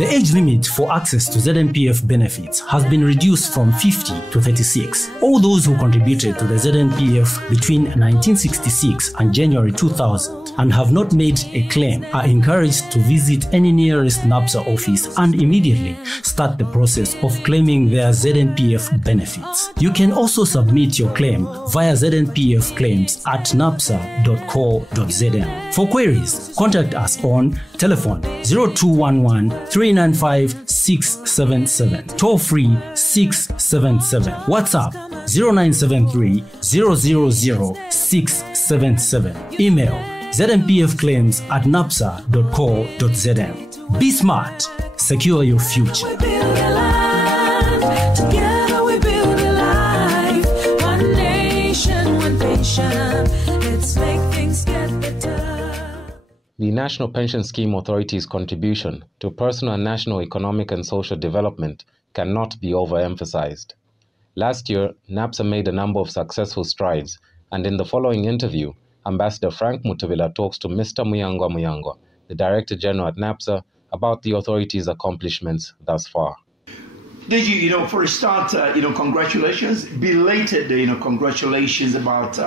The age limit for access to ZNPF benefits has been reduced from 50 to 36. All those who contributed to the ZNPF between 1966 and January 2000 and have not made a claim are encouraged to visit any nearest NAPSA office and immediately start the process of claiming their ZNPF benefits. You can also submit your claim via ZNPF claims at napsa.co.zm. For queries, contact us on telephone 0211 395 677, toll free 677, WhatsApp 0973 000 677, email znpfclaims@napsa.co.zm. Be smart, secure your future. We build a life, together we build a life. One nation, one patient, let's make things get better. The National Pension Scheme Authority's contribution to personal and national economic and social development cannot be overemphasized. Last year, NAPSA made a number of successful strides, and in the following interview, Ambassador Frank Mutubila talks to Mr. Muyangwa Muyangwa, the Director General at NAPSA, about the authority's accomplishments thus far. DG, for a start, congratulations, belated, congratulations about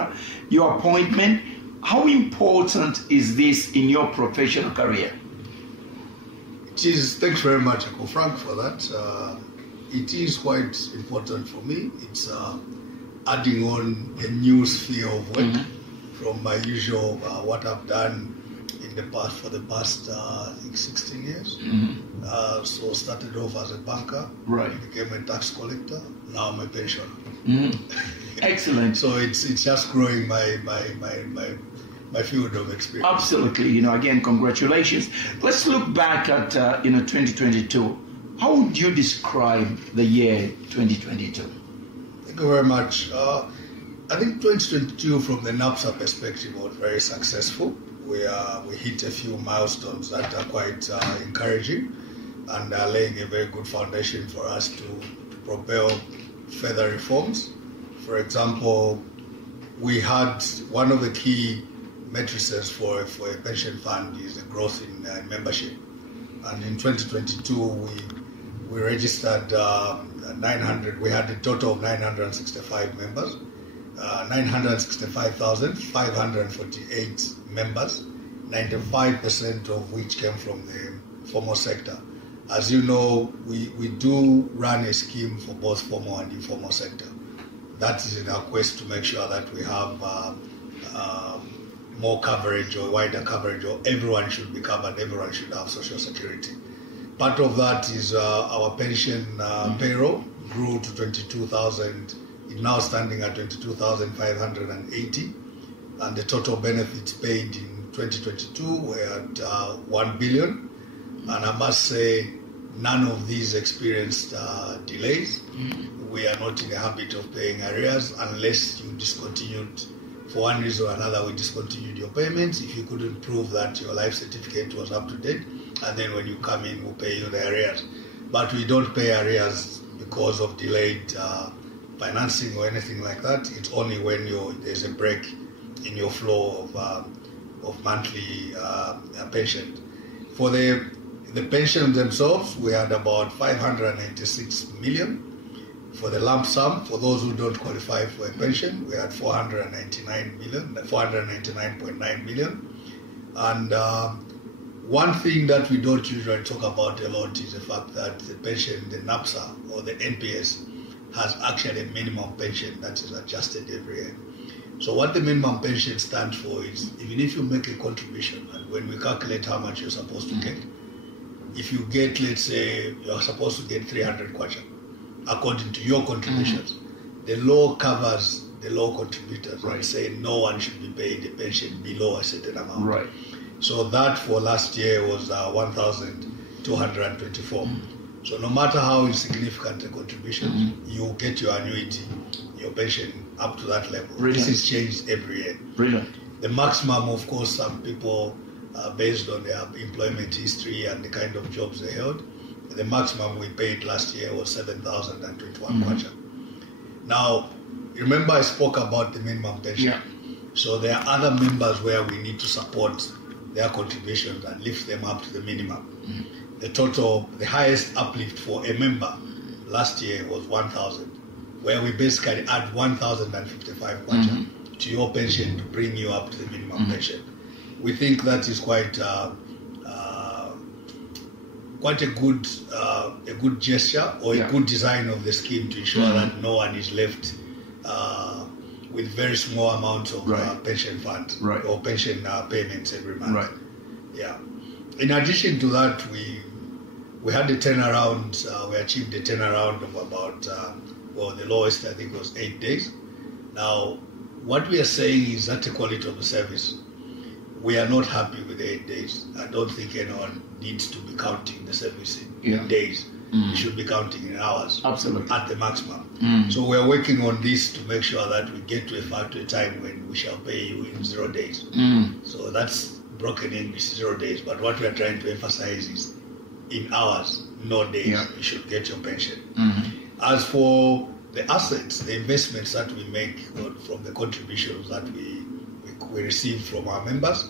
your appointment. How important is this in your professional career? It is. Thanks very much, Uncle Frank, for that. It is quite important for me. It's adding on a new sphere of work from my usual what I've done in the past for the past I think 16 years. So started off as a banker, right? Became a tax collector. Now I'm a pensioner. Excellent. So it's just growing my field of experience. Absolutely. Again, congratulations. Let's look back at 2022. How would you describe the year 2022? Thank you very much. I think 2022, from the NAPSA perspective, was very successful. We hit a few milestones that are quite encouraging and are laying a very good foundation for us to propel further reforms. For example, we had one of the key matrices for a pension fund is the growth in membership. And in 2022, we registered 900. We had a total of 965 members. 965,548 members, 95% of which came from the formal sector. As you know, we do run a scheme for both formal and informal sector. That is in our quest to make sure that we have more coverage or wider coverage, or everyone should be covered, everyone should have social security. Part of that is our pension payroll grew to 22,000. It's now standing at 22,580, and the total benefits paid in 2022 were at 1 billion. And I must say, none of these experienced delays. We are not in the habit of paying arrears unless you discontinued, for one reason or another, we discontinued your payments. If you couldn't prove that your life certificate was up to date, and then when you come in, we'll pay you the arrears. But we don't pay arrears because of delayed financing or anything like that. It's only when there's a break in your flow of monthly pension. For the pensions themselves, we had about 596 million. For the lump sum, for those who don't qualify for a pension, we had 499.9 million. And one thing that we don't usually talk about a lot is the fact that the pension, the NAPSA or the NPS, has actually a minimum pension that is adjusted every year. So what the minimum pension stands for is, even if you make a contribution, and when we calculate how much you're supposed to get, if you get, let's say, you're supposed to get 300 kwacha, according to your contributions, the law covers the low contributors, right? Saying no one should be paid a pension below a certain amount. Right. So that for last year was 1,224. So no matter how insignificant the contribution, you get your annuity, your pension up to that level. Brilliant. This is changed every year. Brilliant. The maximum, of course, some people, based on their employment history and the kind of jobs they held, the maximum we paid last year was 7,021 kwacha. Now, remember I spoke about the minimum pension. Yeah. So there are other members where we need to support their contributions and lift them up to the minimum. the highest uplift for a member last year was 1,000, where we basically add 1,055 kwacha to your pension to bring you up to the minimum pension. We think that is quite a good gesture or a good design of the scheme to ensure that no one is left with very small amounts of pension fund or pension payments every month. Right. Yeah. In addition to that, we had a turnaround. We achieved a turnaround of about the lowest I think was 8 days. Now, what we are saying is that the quality of the service. We are not happy with the 8 days. I don't think anyone needs to be counting the service in days. We should be counting in hours. Absolutely. At the maximum. So we are working on this to make sure that we get to a time when we shall pay you in 0 days. So that's broken English, 0 days. But what we are trying to emphasize is in hours, no days, you should get your pension. As for the assets, the investments that we make from the contributions that we receive from our members,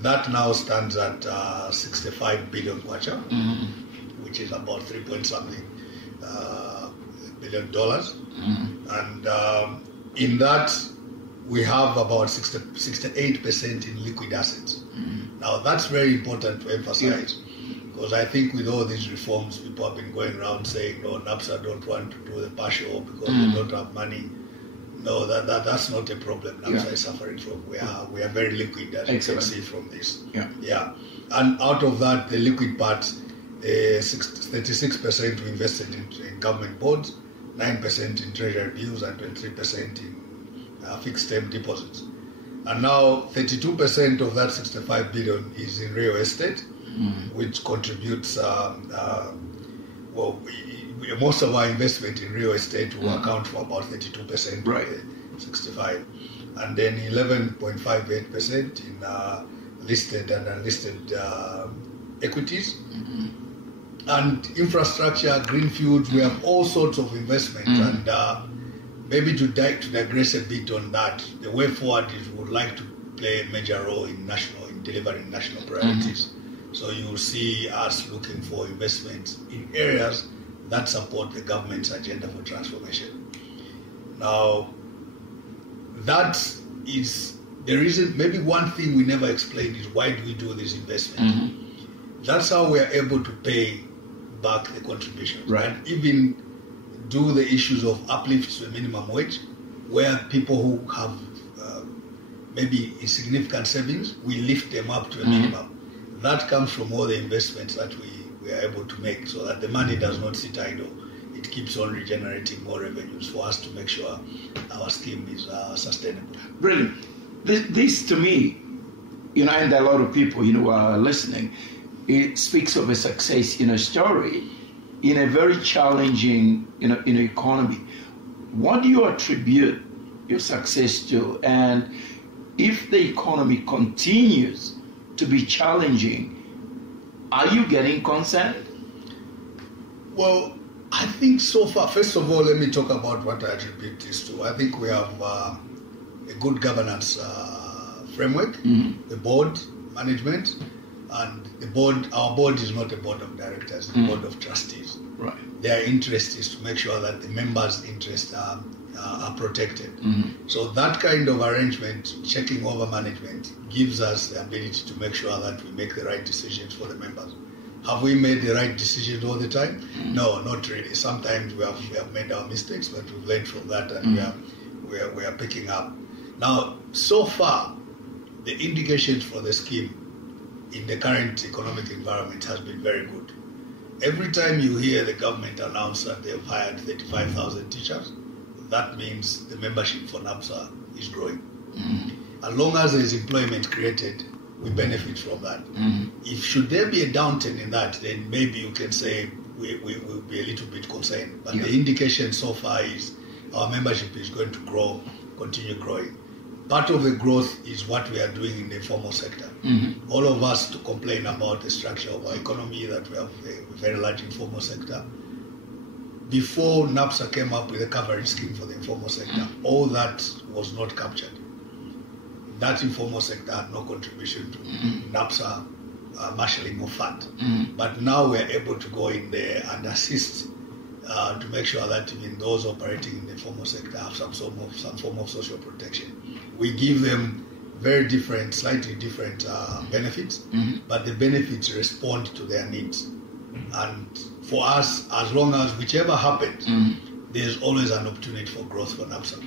that now stands at 65 billion kwacha, which is about 3 point something $billion. And in that, we have about 68% in liquid assets. Now, that's very important to emphasize, because I think with all these reforms, people have been going around saying, no, NAPSA don't want to do the partial because they don't have money. No, that's not a problem NAPSA is suffering from. We are very liquid, as you can see from this. Yeah. And out of that, the liquid part, 36% we invested in government bonds, 9% in treasury bills, and 23% in fixed term deposits. And now 32% of that 65 billion is in real estate, which contributes, most of our investment in real estate will account for about 32% of the 65, and then 11.58% in listed and unlisted equities. And infrastructure, greenfields, we have all sorts of investments. And maybe to digress a bit on that, the way forward is we would like to play a major role in delivering national priorities. So you will see us looking for investments in areas that support the government's agenda for transformation. Now, that is the reason. Maybe one thing we never explained is why do we do this investment? That's how we are able to pay back the contributions, and even do the issues of uplifts to the minimum wage, where people who have maybe insignificant savings, we lift them up to a minimum. That comes from all the investments that we are able to make, so that the money does not sit idle. It keeps on regenerating more revenues for us to make sure our scheme is sustainable. Brilliant. This to me, and a lot of people, are listening, it speaks of a success story in a very challenging, economy. What do you attribute your success to? And if the economy continues to be challenging, are you getting concerned? Well, I think so far, first of all, let me talk about what I attribute this to. I think we have a good governance framework, the board, management, and the board. Our board is not a board of directors, it's a board of trustees. Their interest is to make sure that the members' interests are protected. So that kind of arrangement, checking over management, gives us the ability to make sure that we make the right decisions for the members. Have we made the right decisions all the time? No, not really. Sometimes we have made our mistakes, but we've learned from that, and we are picking up. Now, so far, the indications for the scheme in the current economic environment has been very good. Every time you hear the government announce that they've hired 35,000 teachers, that means the membership for NAPSA is growing. As long as there is employment created, we benefit from that. If should there be a downturn in that, then maybe you can say we'll be a little bit concerned. But the indication so far is our membership is going to grow, continue growing. Part of the growth is what we are doing in the informal sector. All of us to complain about the structure of our economy, that we have a very large informal sector. Before NAPSA came up with a coverage scheme for the informal sector, all that was not captured. That informal sector had no contribution to NAPSA marshalling of fund. But now we're able to go in there and assist to make sure that even those operating in the informal sector have some form of social protection. We give them very different, slightly different benefits, but the benefits respond to their needs. And for us, as long as whichever happens, there's always an opportunity for growth for NAPSA.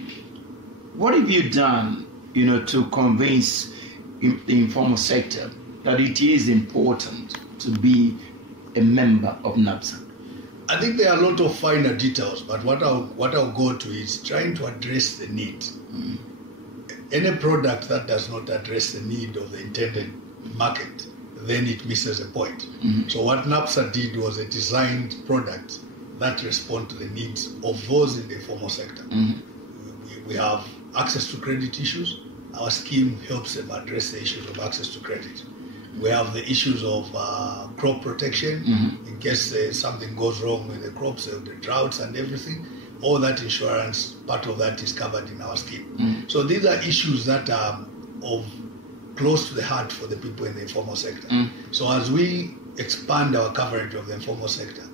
What have you done, to convince the informal sector that it is important to be a member of NAPSA? I think there are a lot of finer details, but what I'll go to is trying to address the need. Any product that does not address the need of the intended market, then it misses a point. So what NAPSA did was a designed product that respond to the needs of those in the informal sector. We have access to credit issues. Our scheme helps them address the issues of access to credit. We have the issues of crop protection in case something goes wrong with the crops, the droughts and everything. All that insurance, part of that is covered in our scheme. So these are issues that are of close to the heart for the people in the informal sector. So as we expand our coverage of the informal sector,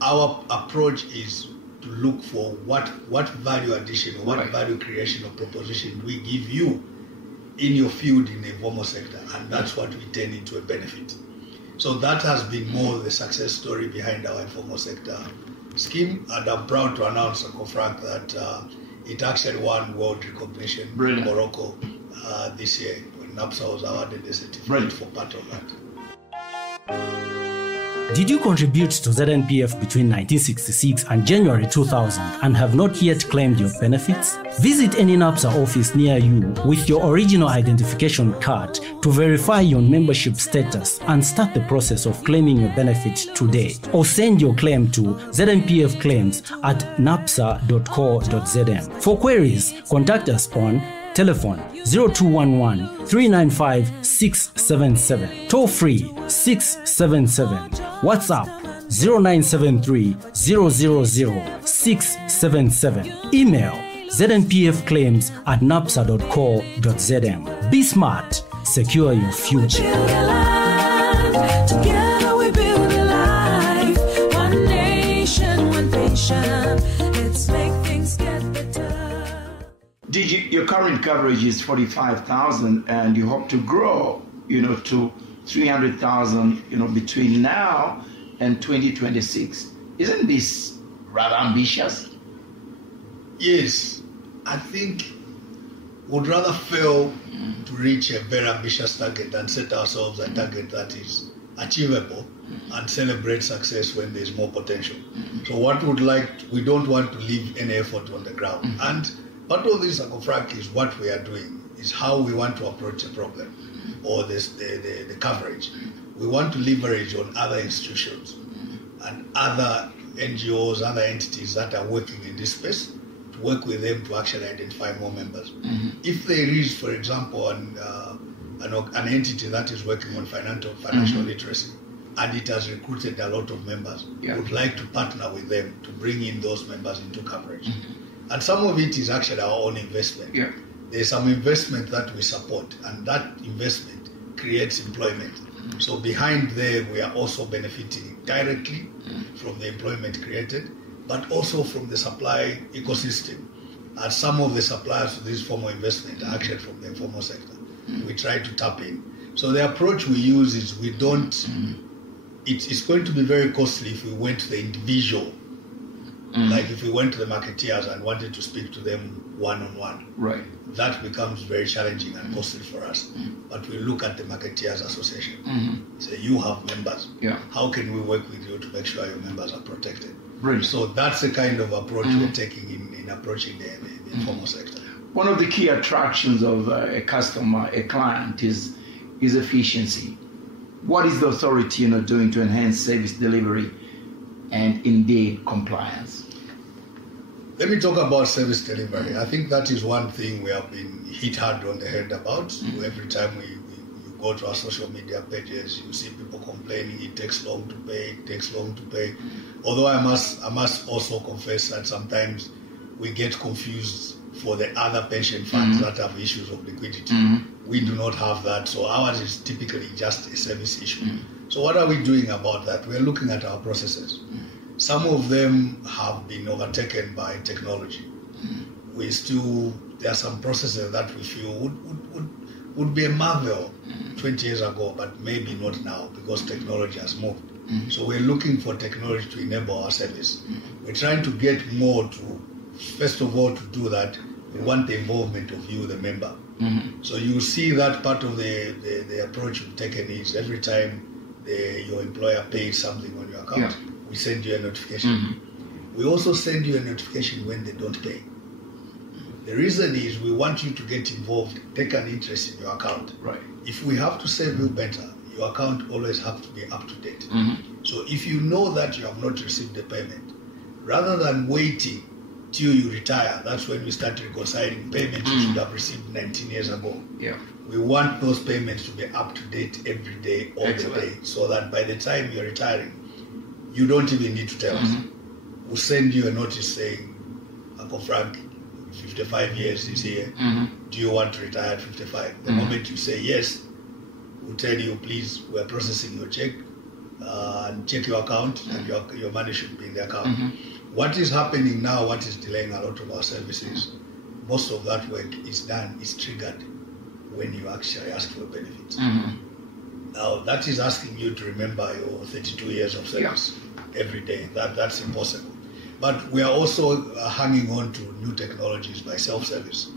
our approach is to look for what value addition or what value creation or proposition we give you in your field in the informal sector, and that's what we turn into a benefit. So that has been more the success story behind our informal sector scheme, and I'm proud to announce, Uncle Frank, that it actually won world recognition in Morocco this year when NAPSA was awarded the certificate for part of that. Did you contribute to ZNPF between 1966 and January 2000 and have not yet claimed your benefits? Visit any NAPSA office near you with your original identification card to verify your membership status and start the process of claiming your benefit today. Or send your claim to znpfclaims@napsa.co.zm. For queries, contact us on telephone 0211 395 677, toll free 677, WhatsApp 0973 000 677, email znpfclaims@napsa.co.zm. Be smart, secure your future. Together we build a life. One nation, one patient. Let's make things get better. DG, your current coverage is 45,000, and you hope to grow, to 300,000, between now and 2026. Isn't this rather ambitious? Yes, I think we'd rather fail to reach a very ambitious target than set ourselves a target that is achievable and celebrate success when there's more potential. So we don't want to leave any effort on the ground. And part of this, Uncle Frank, is what we are doing, is how we want to approach the problem or the coverage. We want to leverage on other institutions and other NGOs, other entities that are working in this space, to work with them to actually identify more members. If there is, for example, an entity that is working on financial literacy, and it has recruited a lot of members, we would like to partner with them to bring in those members into coverage. And some of it is actually our own investment. There's some investment that we support, and that investment creates employment. So behind there, we are also benefiting directly from the employment created, but also from the supply ecosystem. And some of the suppliers to this form of investment are actually from the informal sector. We try to tap in. So the approach we use is we don't, it's going to be very costly if we went to the individual. Like if we went to the marketeers and wanted to speak to them one-on-one. Right. That becomes very challenging and costly for us. But we look at the Marketeers Association. Say, you have members. How can we work with you to make sure your members are protected? Brilliant. So that's the kind of approach we're taking in approaching the informal sector. One of the key attractions of a customer, a client, is efficiency. What is the authority doing to enhance service delivery and indeed compliance? Let me talk about service delivery. I think that is one thing we have been hit hard on the head about. Every time you go to our social media pages, you see people complaining it takes long to pay, Although I must also confess that sometimes we get confused for the other pension funds that have issues of liquidity. We do not have that, so ours is typically just a service issue. So what are we doing about that? We're looking at our processes. Some of them have been overtaken by technology. There are some processes that we feel would be a marvel 20 years ago, but maybe not now because technology has moved. So we're looking for technology to enable our service. We're trying to get more to, first of all, to do that, we want the involvement of you, the member. So you see that part of the approach we've taken is every time your employer pays something on your account, we send you a notification. We also send you a notification when they don't pay. The reason is we want you to get involved, take an interest in your account. Right. If we have to serve you better, your account always have to be up to date. So if you know that you have not received the payment, rather than waiting till you retire, that's when we start reconciling payments you should have received 19 years ago. We want those payments to be up to date every day, all the day, so that by the time you're retiring, you don't even need to tell us. We'll send you a notice saying, Uncle Frank, 55 years is here. Do you want to retire at 55? The moment you say yes, we'll tell you, please, we're processing your check, and check your account, and your money should be in the account. What is happening now, what is delaying a lot of our services, most of that work is triggered when you actually ask for benefits. Now, that is asking you to remember your 32 years of service every day. That's impossible. But we are also hanging on to new technologies by self-service,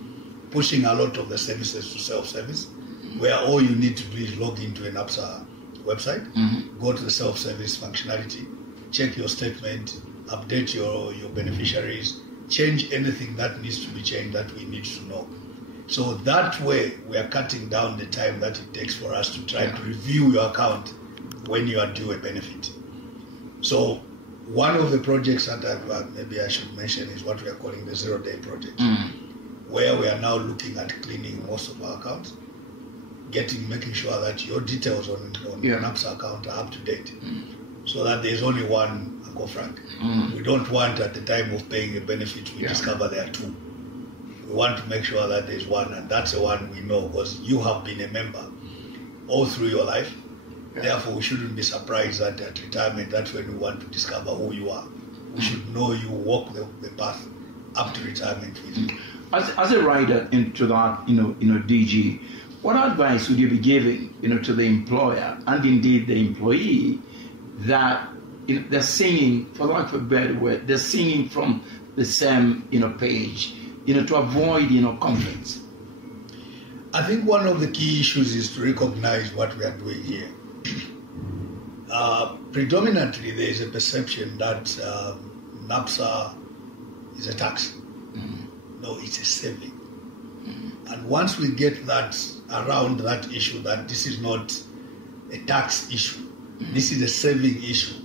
pushing a lot of the services to self-service, where all you need to do is log into a NAPSA website, go to the self-service functionality, check your statement, update your beneficiaries, change anything that needs to be changed that we need to know. So that way, we are cutting down the time that it takes for us to try to review your account when you are due a benefit. So one of the projects that maybe I should mention is what we are calling the zero-day project, where we are now looking at cleaning most of our accounts, making sure that your details on your NAPSA account are up to date, so that there's only one Uncle Frank. We don't want at the time of paying a benefit, we discover there are two. We want to make sure that there's one, and that's the one we know, because you have been a member all through your life. Therefore, we shouldn't be surprised that at retirement, that's when we want to discover who you are. We should know you walk the path up to retirement with you. As a rider into that, DG, what advice would you be giving, to the employer and indeed the employee that they're singing, for lack of a better word, they're singing from the same, page, to avoid, conflicts? I think one of the key issues is to recognize what we are doing here. Predominantly, there is a perception that NAPSA is a tax. No, it's a saving. And once we get that around that issue, that this is not a tax issue, this is a saving issue,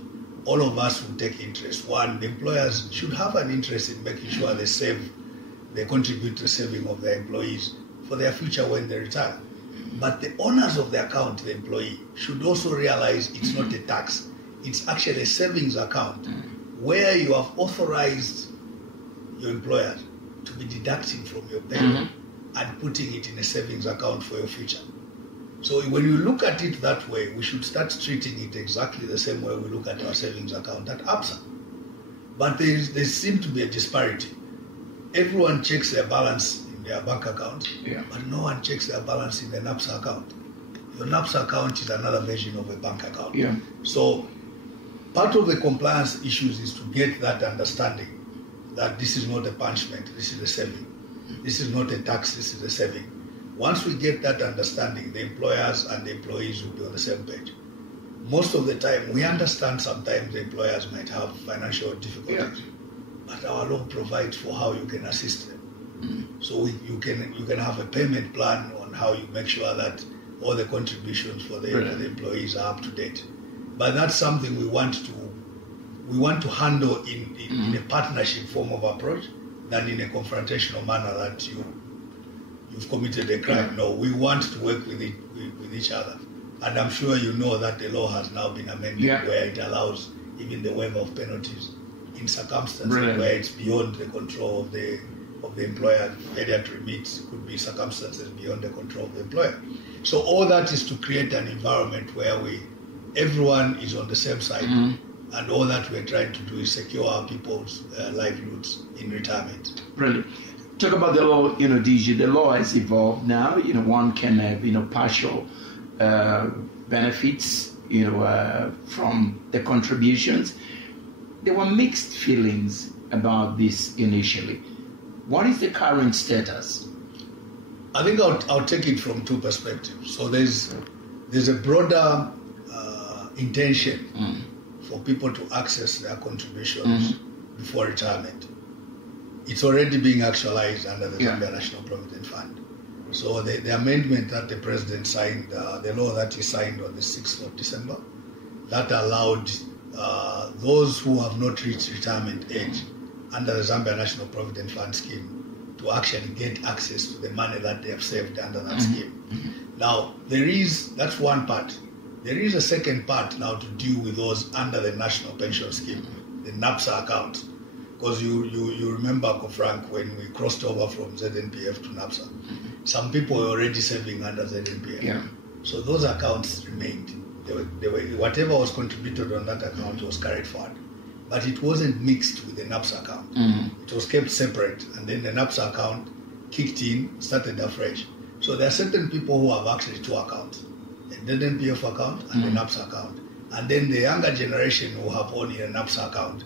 all of us will take interest. One, the employers should have an interest in making sure they contribute to the saving of their employees for their future when they retire. But the owners of the account, the employee, should also realize it's not a tax. It's actually a savings account where you have authorized your employer to be deducting from your pay and putting it in a savings account for your future. So when you look at it that way, we should start treating it exactly the same way we look at our savings account at APSA. But there seems to be a disparity. Everyone checks their balance in their bank account, but no one checks their balance in the NAPSA account. Your NAPSA account is another version of a bank account. So part of the compliance issues is to get that understanding that this is not a punishment, this is a saving. This is not a tax, this is a saving. Once we get that understanding, the employers and the employees will be on the same page. Most of the time, we understand sometimes the employers might have financial difficulties, but our law provides for how you can assist them. So you can have a payment plan on how you make sure that all the contributions for the employees are up to date. But that's something we want to handle in a partnership form of approach than in a confrontational manner that you've committed a crime. No, we want to work with each other. And I'm sure you know that the law has now been amended where it allows even the waiver of penalties in circumstances where it's beyond the control of the of the employer, failure to remit could be circumstances beyond the control of the employer. So all that is to create an environment where everyone is on the same side, and all that we're trying to do is secure our people's livelihoods in retirement. Brilliant. Talk about the law, DG. The law has evolved now. One can have, partial benefits, from the contributions. There were mixed feelings about this initially. What is the current status? I think I'll take it from two perspectives. So there's a broader intention for people to access their contributions before retirement. It's already being actualized under the Zambia National Provident Fund. So the amendment that the president signed, the law that he signed on the 6th of December, that allowed those who have not reached retirement age under the Zambia National Provident Fund scheme to actually get access to the money that they have saved under that scheme. Now, that's one part. There is a second part now to deal with those under the National Pension Scheme, the NAPSA account. Because you remember, Frank, when we crossed over from ZNPF to NAPSA, some people were already saving under ZNPF. Yeah. So those accounts remained. They were, whatever was contributed on that account was carried forward. But it wasn't mixed with the NAPSA account. It was kept separate. And then the NAPSA account kicked in, started afresh. So there are certain people who have actually two accounts, the ZNPF account and the NAPSA account. And then the younger generation who have only a NAPSA account.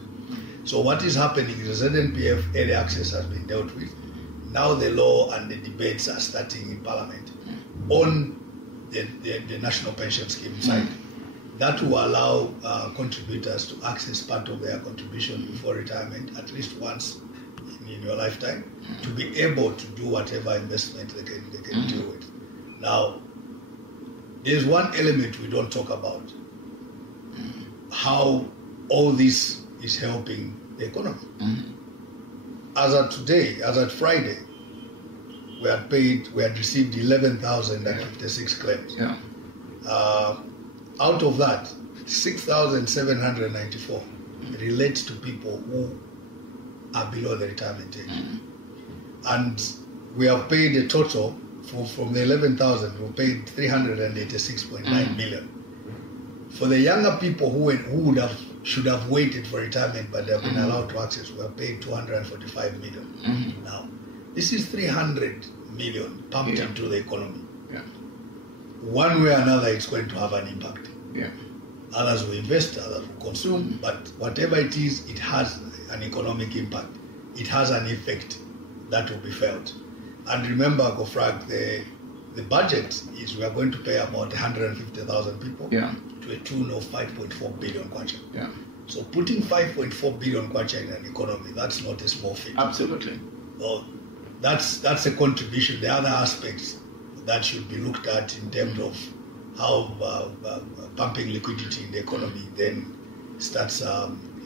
So what is happening is the ZNPF early access has been dealt with. Now the law and the debates are starting in Parliament on the National Pension Scheme side. That will allow contributors to access part of their contribution before retirement at least once in your lifetime, to be able to do whatever investment they can do with. Now, there's one element we don't talk about, how all this is helping the economy. As at today, as at Friday, we had received 11,056 claims. Out of that, 6,794 relates to people who are below the retirement age. And we have paid a total, from the 11,000, we paid 386.9 million. For the younger people who should have waited for retirement but they have been allowed to access, we have paid 245 million. Now, this is 300 million pumped into the economy. One way or another, it's going to have an impact. Others will invest, others will consume, but whatever it is, it has an economic impact. It has an effect that will be felt. And remember, Gofrag, the budget is we are going to pay about 150,000 people to a tune of 5.4 billion kwacha. So putting 5.4 billion kwacha in an economy, that's not a small feat. Absolutely. So that's a contribution. The other aspects that should be looked at in terms of how pumping liquidity in the economy then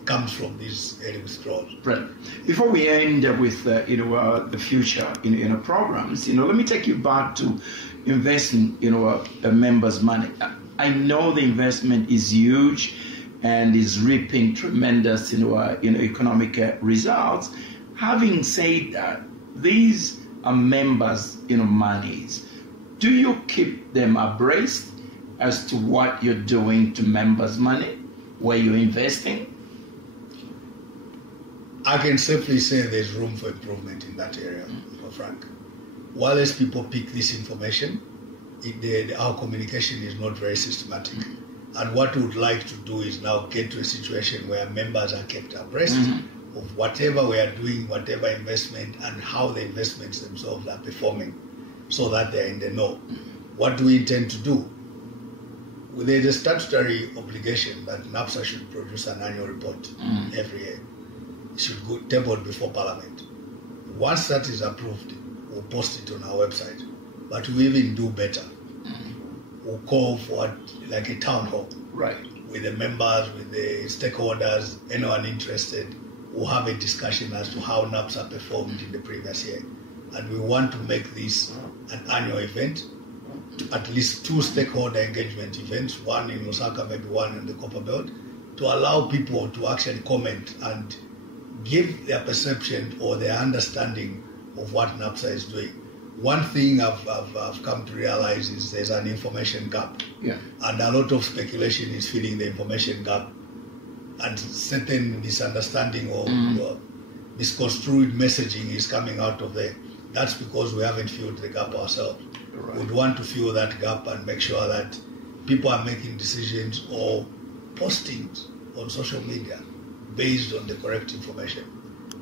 comes from these early withdrawals. Right. Before we end with the future programs, let me take you back to investing members' money. I know the investment is huge and is reaping tremendous economic results. Having said that, these are members' monies. Do you keep them abreast as to what you're doing to members' money, where you're investing? I can safely say there's room for improvement in that area, Frank. While as people pick this information, our communication is not very systematic. And what we would like to do is now get to a situation where members are kept abreast of whatever we are doing, whatever investment, and how the investments themselves are performing, so that they're in the know. What do we intend to do? There's a statutory obligation that NAPSA should produce an annual report every year. It should go tabled before Parliament. Once that is approved, we'll post it on our website. But we even do better. We'll call for like a town hall. Right. With the members, with the stakeholders, anyone interested. We'll have a discussion as to how NAPSA performed in the previous year. And we want to make this an annual event, at least 2 stakeholder engagement events, one in Osaka, maybe one in the Copper Belt, to allow people to actually comment and give their perception or their understanding of what NAPSA is doing. One thing I've come to realize is there's an information gap. Yeah. And a lot of speculation is filling the information gap. And certain misunderstanding or misconstrued messaging is coming out of there. That's because we haven't filled the gap ourselves. Right. We'd want to fill that gap and make sure that people are making decisions or postings on social media based on the correct information.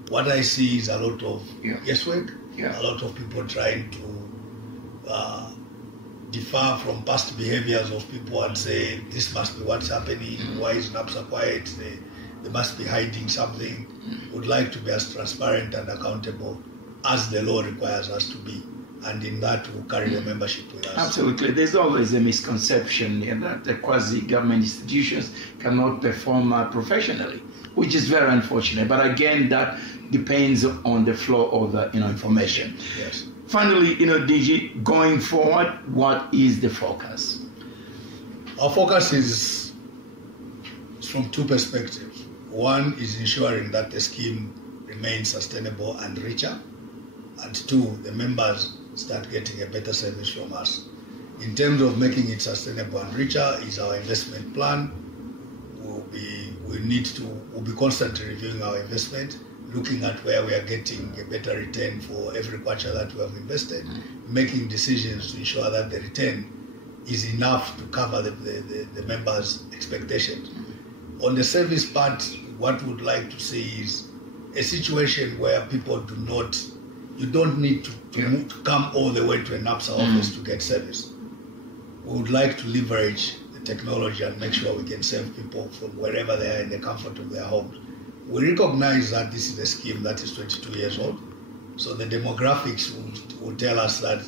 What I see is a lot of guesswork, a lot of people trying to differ from past behaviors of people and say, this must be what's happening, why is NAPSA quiet, they must be hiding something. Would like to be as transparent and accountable as the law requires us to be. And in that, we'll carry the membership with us. Absolutely. There's always a misconception that the quasi-government institutions cannot perform professionally, which is very unfortunate. But again, that depends on the flow of the information. Yes. Finally, DG, going forward, what is the focus? Our focus is from two perspectives. One is ensuring that the scheme remains sustainable and richer. And two, the members start getting a better service from us. In terms of making it sustainable and richer is our investment plan. We'll be constantly reviewing our investment, looking at where we are getting a better return for every kwacha that we have invested, making decisions to ensure that the return is enough to cover the members' expectations. On the service part, what we would like to see is a situation where people you don't need to come all the way to a NAPSA office to get service. We would like to leverage the technology and make sure we can serve people from wherever they are in the comfort of their homes. We recognize that this is a scheme that is 22 years old, so the demographics will tell us that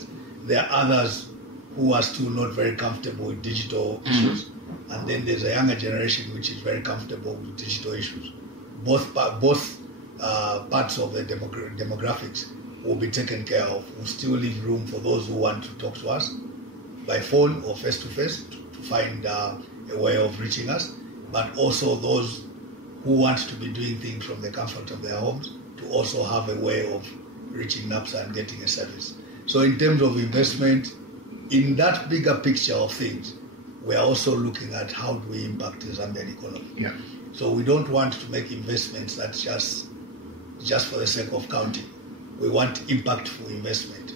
there are others who are still not very comfortable with digital issues, and then there's a younger generation which is very comfortable with digital issues. Both parts of the demographics will be taken care of. We'll still leave room for those who want to talk to us by phone or face-to-face to find a way of reaching us, but also those who want to be doing things from the comfort of their homes to also have a way of reaching NAPSA and getting a service. So in terms of investment, in that bigger picture of things, we are also looking at how do we impact the Zambian economy. Yeah. So we don't want to make investments that's just for the sake of counting. We want impactful investment.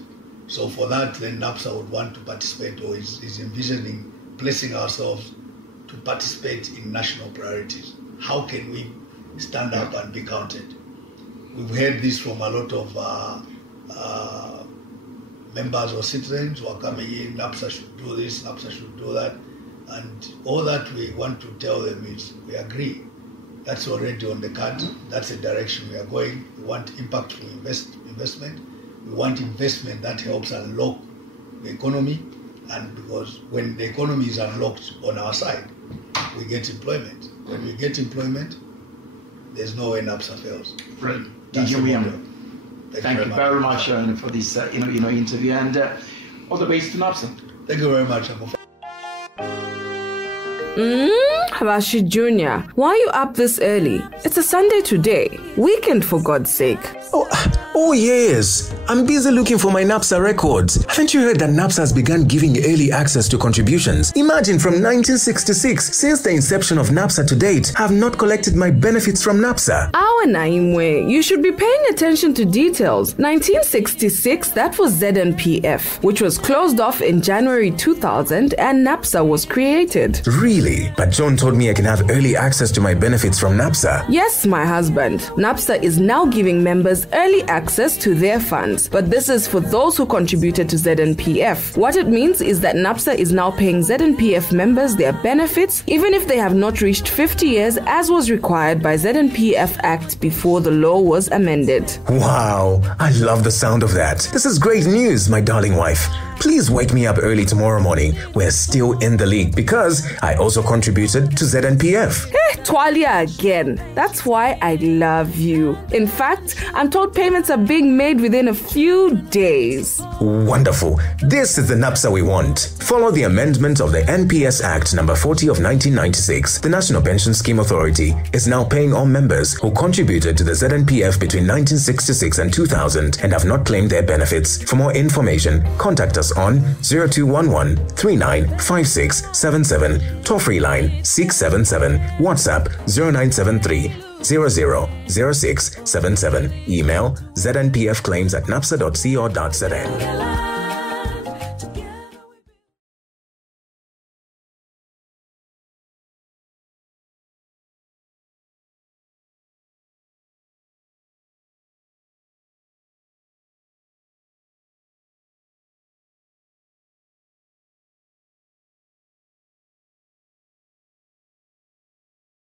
So for that, then NAPSA would want to participate or is envisioning placing ourselves to participate in national priorities. How can we stand up and be counted? We've heard this from a lot of members or citizens who are coming in, NAPSA should do this, NAPSA should do that. And all that we want to tell them is we agree. That's already on the card. That's the direction we are going. We want impactful investment. We want investment that helps unlock the economy. And because when the economy is unlocked on our side, we get employment. When we get employment, there's no way NAPSA fails. Right. That's the model. Thank you very much for this interview, and all the best to NAPSA. Thank you very much, Uncle. Habashi Jr., why are you up this early? It's a Sunday today. Weekend, for God's sake. Oh yes, I'm busy looking for my NAPSA records. Haven't you heard that NAPSA has begun giving early access to contributions? Imagine, from 1966, since the inception of NAPSA to date, I have not collected my benefits from NAPSA. Awe Naimwe, you should be paying attention to details. 1966, that was ZNPF, which was closed off in January 2000 and NAPSA was created. Really? But John told me I can have early access to my benefits from NAPSA. Yes, my husband. NAPSA is now giving members early access to their funds, but this is for those who contributed to ZNPF. What it means is that NAPSA is now paying ZNPF members their benefits even if they have not reached 50 years, as was required by ZNPF Act before the law was amended. Wow, I love the sound of that. This is great news, my darling wife. Please wake me up early tomorrow morning. We're still in the league because I also contributed to ZNPF. Twalia again. That's why I love you. In fact, I'm told payments are being made within a few days. Wonderful. This is the NAPSA we want. Follow the amendment of the NPS Act number 40 of 1996. The National Pension Scheme Authority is now paying all members who contributed to the ZNPF between 1966 and 2000 and have not claimed their benefits. For more information, contact us on 0211 395677, toll-free line 677, WhatsApp 0973 000677, email znpfclaims@napsa.co.zn.